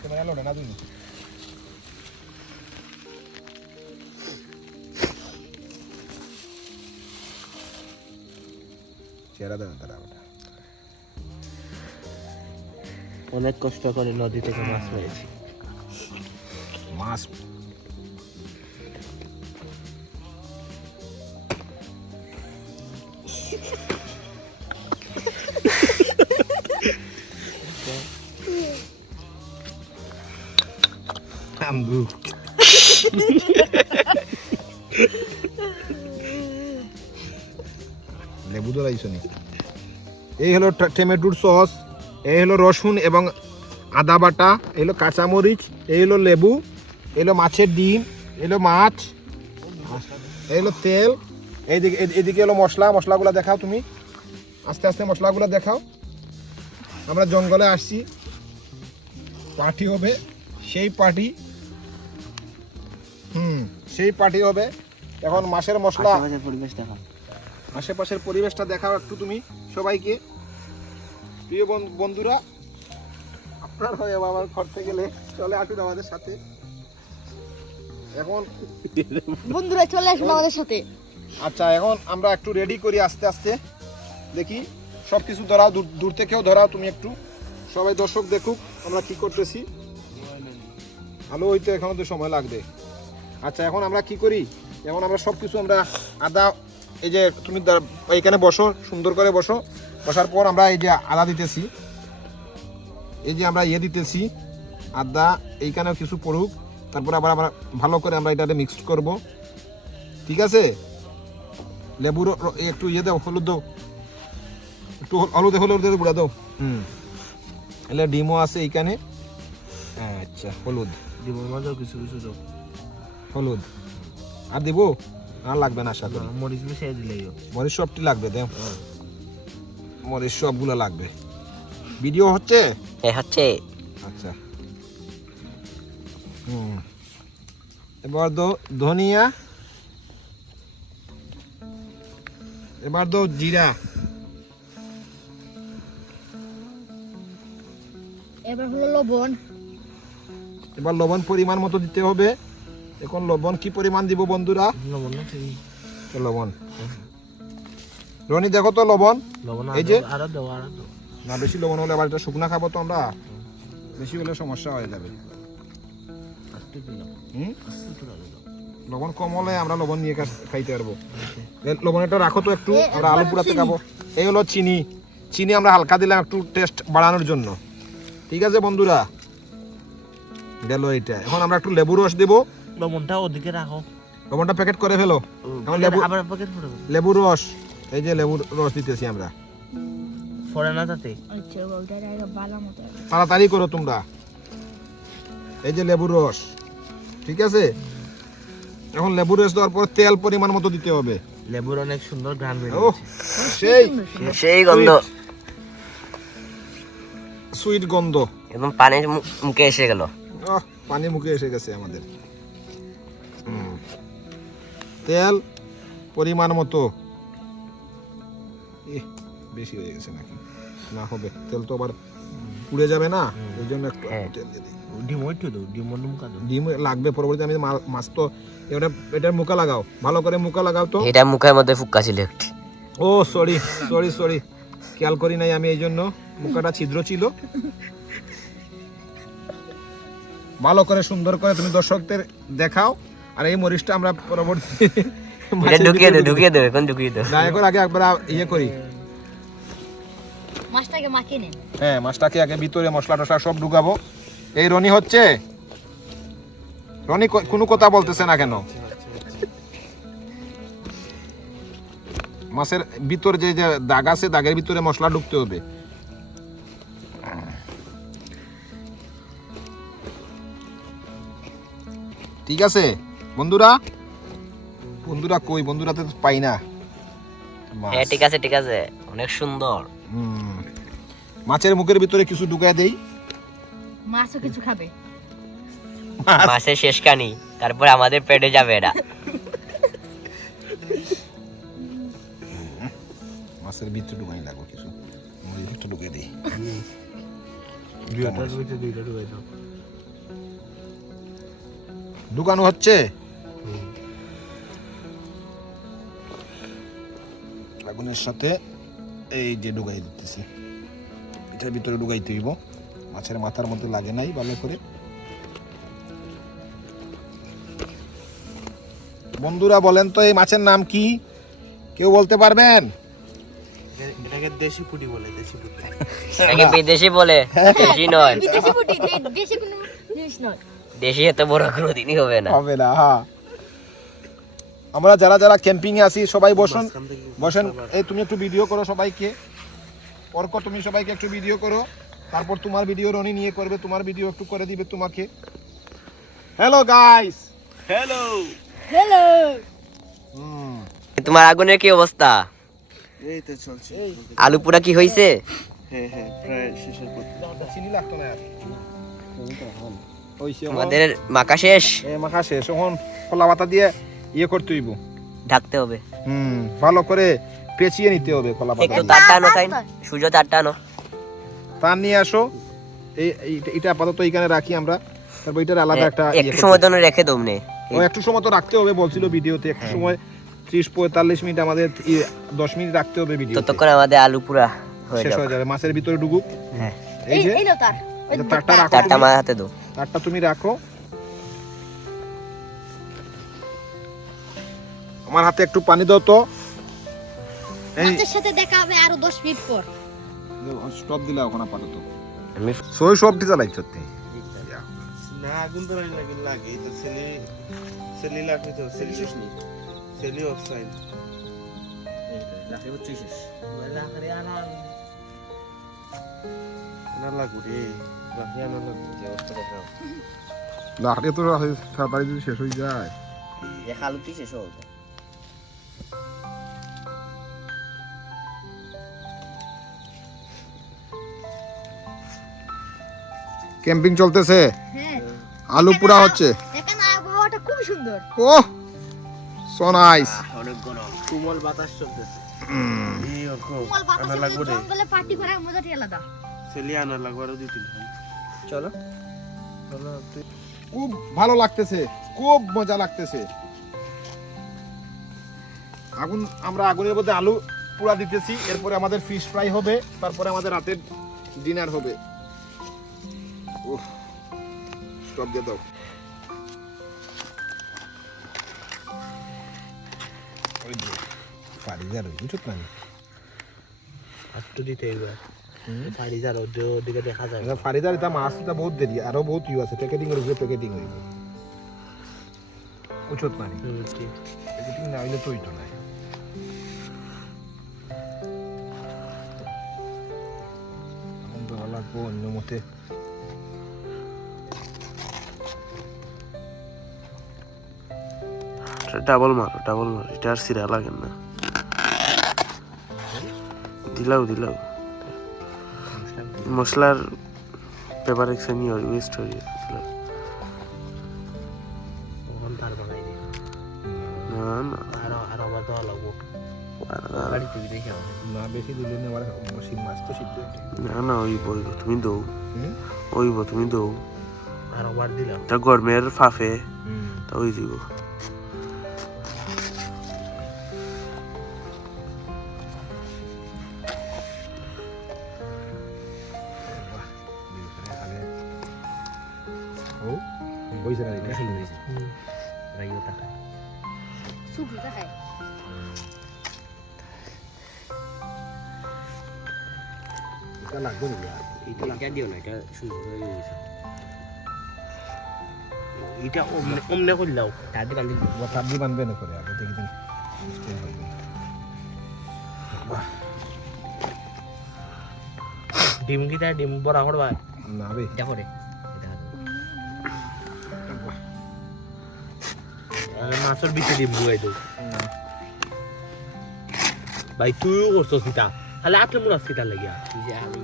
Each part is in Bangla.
ক্যামেরা লোডে না দিনি চেহারা দেন তারা অনেক কষ্ট করে নদী থেকে মাছ পেয়েছি মাছ Ambuk. লেবু দলাইছো নি এই হলো টমেটোর সস এই হলো রসুন এবং আদা বাটা এই হলো কাঁচামরিচ এই হলো লেবু এই হলো মাছের ডিম এই হলো মাছ এই হলো তেল এইদিকে এদিকে হলো মশলাগুলো দেখাও তুমি আস্তে আস্তে মশলাগুলো দেখাও আমরা জঙ্গলে আসছি পার্টি হবে সেই পার্টি সেই পার্টি হবে এখন মাছের মশলা পরিবেশ দেখা আশেপাশের পরিবেশটা দেখাও একটু তুমি সবাইকে প্রিয় বন্ধুরা আপনার হয়ে বাবার ঘর থেকে গেলে চলে আসুন আমাদের সাথে এখন বন্ধুরা চলে আসুন আমাদের সাথে আচ্ছা এখন আমরা একটু রেডি করি আস্তে আস্তে দেখি সব কিছু ধরাও দূর থেকেও ধরাও তুমি একটু সবাই দর্শক দেখুক আমরা কি করতেছি আলো হইতে এখনো তো সময় লাগবে আচ্ছা এখন আমরা কি করি এখন আমরা সব কিছু আমরা আদা এই যে তুমি এইখানে বসো সুন্দর করে বসার পর আমরা এই যে আদা দিতেছি এই যে আমরা দিতেছি আদা এইখানেও কিছু পড়ুক তারপর আবার আমরা ভালো করে আমরা এটাতে মিক্সড করব ঠিক আছে লেবুর একটু দাও হলুদ দাও একটু হলুদ গুঁড়া দাও এলে ডিমও আছে এইখানে আচ্ছা হলুদ ডিমের মধ্যেও কিছু কিছু দাও হলুদ আর দিব আর লাগবে না আশা করি মরিচ মিশিয়ে দিলেই মরিচ সবটি লাগবে দেও মরিচ সবগুলো লাগবে ভিডিও হচ্ছে হ্যাঁ হচ্ছে আচ্ছা এবার ধনিয়া এবার জিরা এবার হলো লবণ এবার লবণ পরিমাণ মতো দিতে হবে এখন লবণ কি পরিমাণ দিব বন্ধুরা লবণ রনি দেখো তো লবণ এই যে না বেশি লবণ হলে আবার এটা শুকনা খাবো তো আমরা বেশি হলে সমস্যা হয়ে যাবে লবণ কম হলে আমরা লবণ নিয়ে খাইতে পারবো লবণটা রাখো তো একটু আমরা আলু পুরাতে খাবো এই হলো চিনি আমরা হালকা দিলাম একটু টেস্ট বাড়ানোর জন্য ঠিক আছে বন্ধুরা গেল এইটা এখন আমরা একটু লেবু রস দেবো লবণটা ওদিকে রাখো লবণটা প্যাকেট করে ফেলো এখন লেবুর রস এই যে লেবুর রস দিতেছি আমরা ফরে না তাতে তাড়াতাড়ি করো তোমরা এই যে লেবুর রস ঠিক আছে এখন লেবুর রস দেওয়ার পর তেল পরিমাণ মতো দিতে হবে লেবুর অনেক সুন্দর ঘ্রাণ বের ও সেই গন্ধ সুইট গন্ধ একদম পানি মুখে এসে গেল পানি মুখে এসে গেছে আমাদের তেল পরিমাণ মতো বেশি হয়ে গেছে নাকি না হবে তেল তো আবার পুড়ে যাবে না এই জন্য একটু তেল দিয়ে দিই ডিম লাগবে পরবর্তী আমি মাছ তো এটার মুখা লাগাও ভালো করে মুখা লাগাও তো এটা মুখের মধ্যে ফুক্কা ছিল একটি ও সরি খেয়াল করি নাই আমি এই জন্য মুখাটা ছিদ্র ছিল ভালো করে সুন্দর করে তুমি দর্শকদের দেখাও আর এই মরিচটা আমরা পরবর্তী ঢুকিয়ে দেবে নায়কের আগে একবার ইয়ে করি মাছটাকে মাখিয়ে নেন হ্যাঁ মাছটাকে আগে ভিতরে মশলা টসলা সব ঢুকাবো এই রনি হচ্ছে রনি কোনো কথা বলতেছে না কেন মাছের ভিতর যে দাগ আছে দাগের ভিতরে মশলা ঢুকতে হবে ঠিক আছে বন্ধুরা কই বন্ধুরা তো পাই না হ্যাঁ ঠিক আছে অনেক সুন্দর মাছের মুখের ভিতরে কিছু ঢুকায় দেই মাছও কিছু খাবে মাছের শেষ কানি তারপর আমাদের পেটে যাবে এটা মাছের ভিতরে ঢুকাই লাগো কিছু মুড়ি ভিতরে ঢুকে দেই দুইটার ভিতরে দুইটা ঢুকাই দাও। ঢুকানো হচ্ছে। আগুনের সাথে এই যে ঢুকাই দিতেছি, এটার ভিতরে ঢুকাইতে হইব, মাছের মাথার মধ্যে লাগে নাই ভালো করে। বন্ধুরা বলেন তো এই মাছের নাম কি, কেউ বলতে পারবেন? এটাকে দেশি পুঁটি বলে, দেশি পুঁটি। এটাকে বিদেশি বলে, দেশি নয়। বিদেশি পুটি, দেশি কোনো জিনিস নয়। দেশি এত বড় কোনোদিনই হবে না। হবে না, হ্যাঁ। আমরা যারা যারা ক্যাম্পিং এ আছি সবাই বসুন, বসেন। এই তুমি একটু ভিডিও করো সবাইকে, অর্ক তুমি সবাইকে একটু ভিডিও করো, তারপর তোমার ভিডিও রনি নিয়ে করবে, তোমার ভিডিও একটু করে দিবে তোমাকে। Hello guys, hello. হ্যালো। তোমার আগুনের কি অবস্থা? এই তো চলছে। আলু পুরা কি হইছে? হ্যাঁ হ্যাঁ, প্রায় শেষের পথে। চিনি লাগতো না আর ওইসে আমাদের মাকা শেষ, মাখা শেষ। এখন কলা পাতা দিয়ে ইয়ে করতে হইব, ঢাকতে হবে। ভালো করে পেঁচিয়ে নিতে হবে কলা পাতা। একটু তারটা আনো, তাই সূর্য তারটা আনো। তার নিয়ে আসো। এটা আপাতত এইখানে রাখি আমরা, তারপর এটার আলাদা একটা একটু সময় জন্য রেখে দাও নে। ও একটু সময় তো রাখতে হবে বলছিল ভিডিওতে, একটু সময় 30-45 মিনিট আমাদের 10 মিনিট রাখতে হবে ভিডিও, ততক্ষণ আমাদের আলু পুরা হয়ে শেষ যাবে। হয়ে যাবে, মাছের ভিতরে ঢুকুক। হ্যাঁ, এই যে এই নাও তার। এটা তারটা রাখো, তারটা আমার হাতে দাও। তারটা তুমি রাখো, আমার হাতে একটু পানি দাও তো। এই মাছের সাথে দেখা হবে আরো 10 মিনিট পর। স্টপ দিলে ওখানে আপাতত আমি সই সবটি চালাইছ তুই। না আগুন তো লাগে লাগে, এই তো সেলি সেলি লাগবে তো, সেলি শেষ নেই, সেলি অফসাইড। না লাগু রে, রাখি আনা লাগু। যে অবস্থা দেখাও, লাকড়ি তো তাড়াতাড়ি যদি শেষ হয়ে যায়। এক আলুতেই শেষ হবে। ক্যাম্পিং চলতেছে, হ্যাঁ, আলু পুরা হচ্ছে। দেখেন আবহাওয়াটা খুব সুন্দর। ও সো নাইস। অনেক গরম। কোমল বাতাস চলতেছে। এই অর্ক কোমল আনা বাতাসে লাগবে রে, জঙ্গলে পার্টি করার মজাটাই আলাদা। সেলি আনা লাগবে আরো 2-3 খান। চলো। খুব ভালো লাগতেছে, খুব মজা লাগতেছে। আমরা আগুনের মধ্যে আলু পুরা দিতেছি, এরপরে আমাদের ফিশ ফ্রাই হবে, তারপরে আমাদের রাতের ডিনার হবে। উফ, স্টপ দিয়ে দাও। ওই যে পারি যা রইছে ঠিক না, একটু দিতে এবার ফাড়ি যার ওদিকে দেখা যায়। এটা ফারিদার এটা মাছটা বহুত দেরি, আরো বহুত ইউ আছে, প্যাকেটিং এর উপরে প্যাকেটিং হইব। উচত মানে ঠিক। প্যাকেটিং না হইলে তো হইতো না। এখন তো লাগবো অন্য মতে। ডাবল মারো, এটা আর সিরা লাগে না। দিলাও মশলার পেপার এক্সেনি আর ওয়েস্ট হয়ে দিলাও। তখন তার বানাই দিই না না আর আমার দেওয়া লাগবো বাড়িতে দেখে হবে না বেশি দিলে না, আমার মশিন মাছ তো সিদ্ধ হয়ে যায়। না না ওই তুমি দৌ, তুমি দৌ আর আমার দিলাম তা গরমের ফাফে তা ওই দিব। হয়েছে না সুন্দর হয়েছে রাইও টাকা সুপি দেখায়। এটা লাগবে না, এটা দিও না, এটা সুন্দর হয়ে গেছে এটা অমনে করলাও তার দিকে আনতে তার দিয়ে বানবে না করে আগে দেখি ডিম কিটা ডিম বড়া করবা না বে। দেখো রে মাছের ভিতরে ডিম বুয়াই দাও ভাই তুইও করছো সেটা তাহলে আটলে মনে আছে সেটা লাগিয়া যে আমি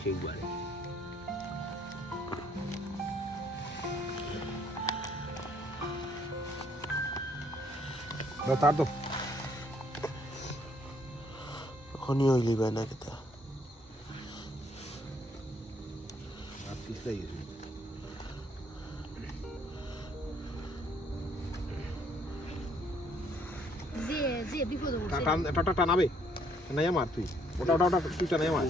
সেইবারে তার তো এখনই হইলি বাই না কেতা পিছলাই গেছে যে যে বিপদ হচ্ছে টাটা টানাবে নাই আমার তুই ওটা ওটা ওটা তুই টানাই আমার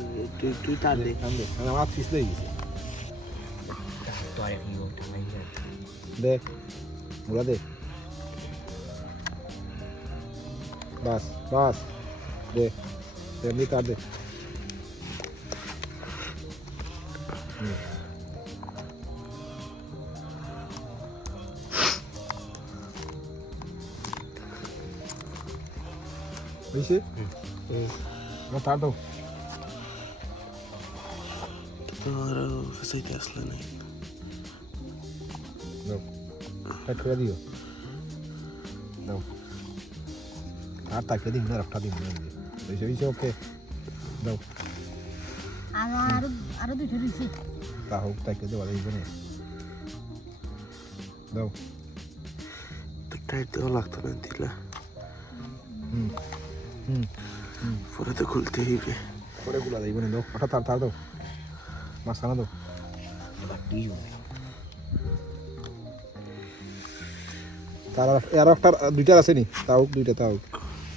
তুই তার দে টান দে আমার পিছলাই গেছে তো আরে ভিউ টানাই যায় দে মুড়া দে বাস বাস দে এমনি তার দে হয়েছে না তার দাও তোর ফসাইতে আসলে না দাও কাট করে দিও দাও আর তাকে দিন না রাফটা দিন না হয়েছে হয়েছে ওকে দাও আরো আরো দুটো দিছি তা হোক তাকে দেওয়া যাইবে না দাও তো টাইট দেওয়া লাগতো না দিলা হুম হুম পরে তো খুলতে হইবে করে গুলা যাইবে না দাও ওটা তার তার দাও মাঝখানে দাও এবার তুই হবে তার আর একটা দুইটা আছে নি তাও দুইটা তাও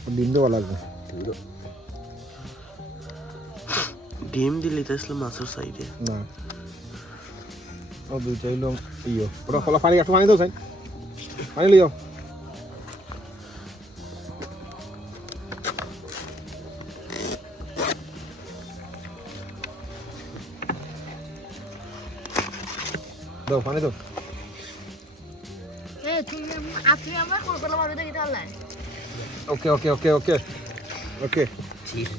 ডিম দেওয়া লাগবে ডিম দিলি তো আসলে মাছের সাইডে না ও দুইটা হইলো ইয়ো ওটা খোলা পানি একটু পানি দাও সাইন পানি লিও দাও পানি দাও এ তুমি আমার কোন কোলা মারবে দেখি তাহলে ওকে ওকে ওকে ওকে ওকে ঠিক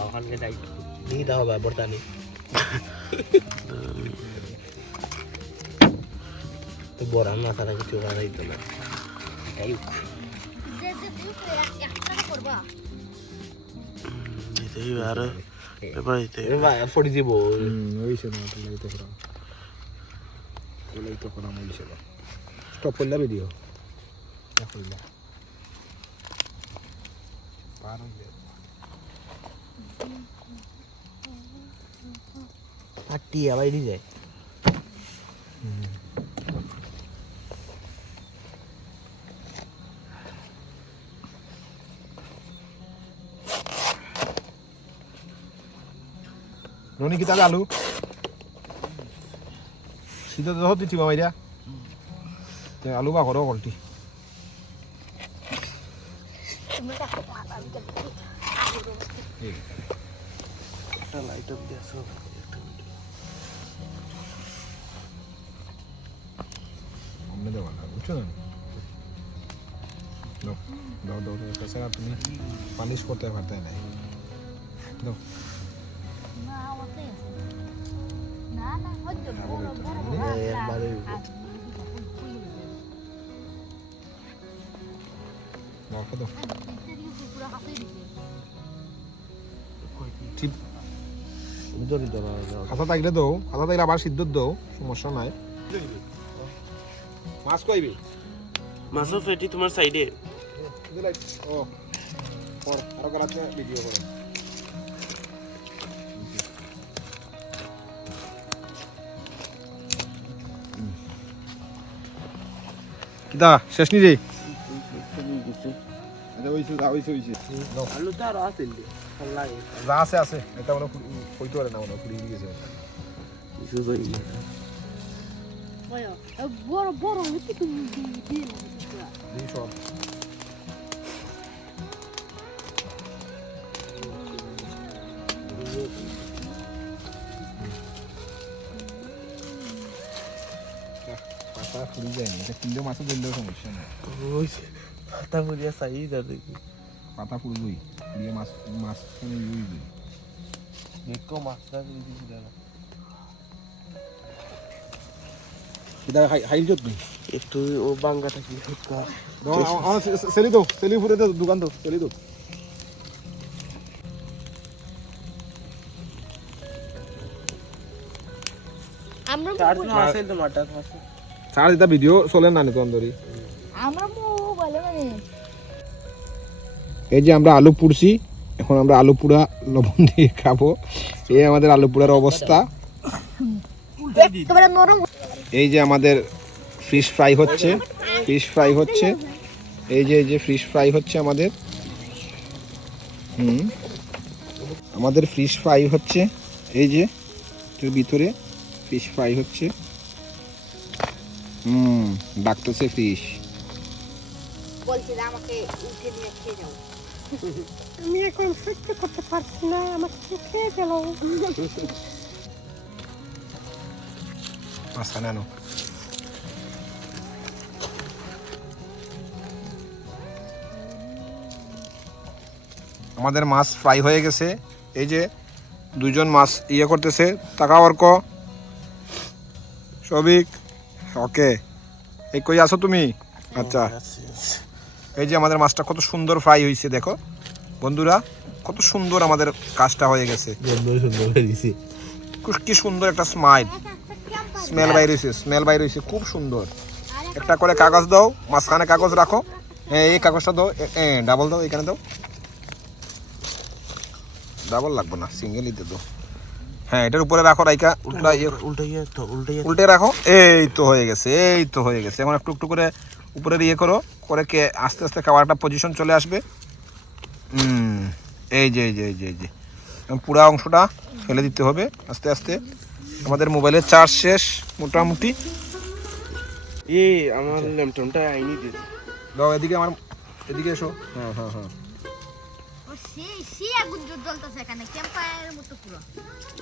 ওখানে যাই নিয়ে দাও হবে বর্তানি তো বড় না তারা কিছু করা যাইতো না এটাই যে যে তুমি একটা করবা দিতে হইবে আর পেপার দিতে হইবে ভাই ফটি দিব ওইছে না লাইতে করা লাইতে করা ওইছে না স্টপ করলা ভিডিও দেখলা পার হয়ে আটি আবার দি যায় ননি কি তাহলে আলু সিধা তো হতে চিবা মাইরা আলু বা করো কলটি তুমি দেখো আমি একটা লাইট অফ দিয়েছো অমনে দেওয়া না বুঝছো না দাও দাও দাও তাছাড়া তুমি পানিশ করতে পারতে নাই দাও না ওতে না না হচ্ছে বড় দাও দাও পুরো হাতে দিছে ঠিক ধরি ধরা খাতা থাকলে দাও খাতা থাকলে আবার সিদ্ধ দাও সমস্যা নাই মাছ কইবি মাছের ফেটি তোমার সাইডে ও পর আরো গলাতে ভিডিও করো কিদা শেষ নি রে এটা হইছে আলু তো আরো আছে লাগে যা আছে আছে এটা মনে কইতে পারে না মনে ফুরিয়ে গেছে কিছু কই বড় বড় হচ্ছে তুমি দিয়ে দিই সব পাতা ফুরিয়ে যায় না এটা কিনলেও মাছও ধরলেও সমস্যা নেই ওই পাতা পুরিয়া সাই যা দেখি পাতা ফুলবই ফুরিয়ে মাছ মাছ কিনে ইউই দিই দেখো মাছটা করে দিছি দাদা কিদা হাইল যত নেই একটু ও বাঙ্গাটা কি হুকা আমার সেলি দাও সেলি ফুরে দাও দোকান দাও সেলি দাও আমরা আছে তো মাটা আছে ছাড় দিতা ভিডিও চলে না নি তন্দরি আমরা মোবাইলে মানে এই যে আমরা আলু পুড়ছি এখন আমরা আলু পোড়া লবণ দিয়ে খাবো। এই আমাদের আলু পোড়ার অবস্থা। একেবারে নরম। এই যে আমাদের ফিশ ফ্রাই হচ্ছে, ফিশ ফ্রাই হচ্ছে। এই যে ফিশ ফ্রাই হচ্ছে আমাদের। আমাদের ফিশ ফ্রাই হচ্ছে। এই যে এর ভিতরে ফিশ ফ্রাই হচ্ছে। ডাকতেছে ফিশ। বলছি যে আমাকে উঠে নিয়ে খেয়ে যাও। আমি এখন সহ্য করতে পারছি না, আমার খেয়ে গেল। মাঝখানে আনো। আমাদের মাছ ফ্রাই হয়ে গেছে। এই যে দুজন মাছ ইয়ে করতেছে, তাকাও অর্ক, সবিক, ওকে। এই কই আছো তুমি? আচ্ছা, এই যে আমাদের মাছটা কত সুন্দর ফ্রাই হয়েছে, দেখো বন্ধুরা, কত সুন্দর আমাদের কাজটা হয়ে গেছে। কি সুন্দর একটা স্মেল বাইর হয়েছে, খুব সুন্দর। একটা করে কাগজ দাও, মাঝখানে কাগজ রাখো। হ্যাঁ, এই কাগজটা দাও, ডাবল দাও, এখানে দাও। ডাবল লাগবে না, সিঙ্গেলই দে দাও। হ্যাঁ, এটার উপরে রাখো, রাইকা উল্টে রাখো। এই তো হয়ে গেছে, এই তো হয়ে গেছে। এখন একটু একটু করে উপরে ইয়ে করো, করে কে আস্তে আস্তে খাবার একটা পজিশন চলে আসবে। এই যে পুরা অংশটা ফেলে দিতে হবে আস্তে আস্তে। আমাদের মোবাইলের চার্জ শেষ মোটামুটি। এই আমার ল্যাপটপটা আইনি দিন। দাও এদিকে, আমার এদিকে এসো। হ্যাঁ, ও সেই আগুন জ্বলতেছে এখানে, ক্যাম্পফায়ারের মতো পুরো।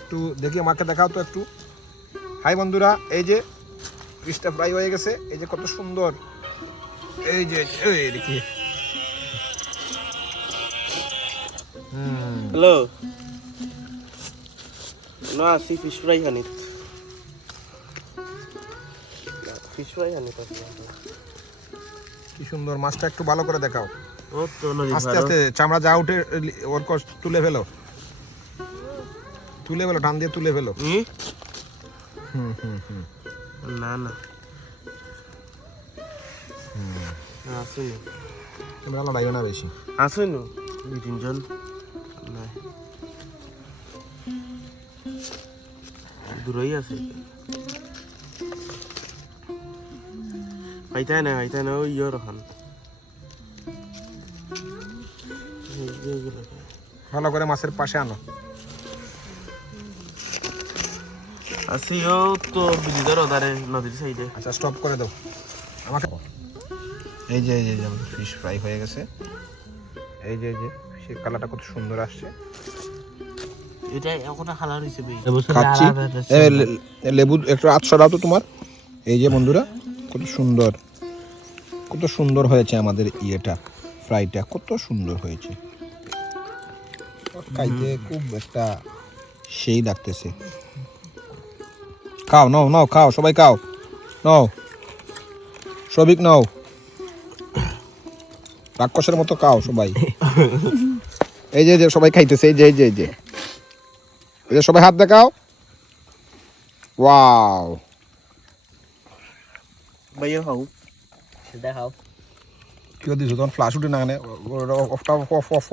একটু দেখি, আমাকে দেখাও তো একটু। হাই বন্ধুরা, এই যে ফিশটা ফ্রাই হয়ে গেছে। এই যে কত সুন্দর। এই যে এই দেখি। হ্যালো, না আসি ফিশ ফ্রাই হানিত। ফিশ ফ্রাই হানিত কি সুন্দর মাছটা, একটু ভালো করে দেখাও। ও তো নদী আস্তে আস্তে চামড়া যা উঠে ওর কষ তুলে ফেলো, টান দিয়ে তুলে ফেলো। না না আসুন, তোমরা লড়াইও না বেশি। আসুন দুই তিনজন নাই, দূরই আছে। পাইতাই না ওই ইয়র খান। ভালো করে মাছের পাশে আনো। আসিও তো বিদ্যুতের ওধারে নদীর সাইডে। আচ্ছা, স্টপ করে দাও আমাকে। এই যে আমাদের ফিশ ফ্রাই হয়ে গেছে। এই যে সেই কালারটা কত সুন্দর আসছে। এটা এখন হালার হইছে বেই। খাচ্ছি। লেবু একটু আচ্ছা দাও তো তোমার। এই যে বন্ধুরা, কত সুন্দর হয়েছে আমাদের ইয়েটা, ফ্রাইটা কত সুন্দর হয়েছে। খাইতে খুব একটা সেই লাগতেছে। খাও, নাও খাও, সবাই খাও, নাও সবিক, নাও রাক্ষসের মতো খাও সবাই। এই যে সবাই খাইতেছে। এই যে সবাই হাত দেখাও। ওয়াও, বাইরে খাও। সেটা খাও। কি দিছো তখন ফ্লাশ উঠে না, অফ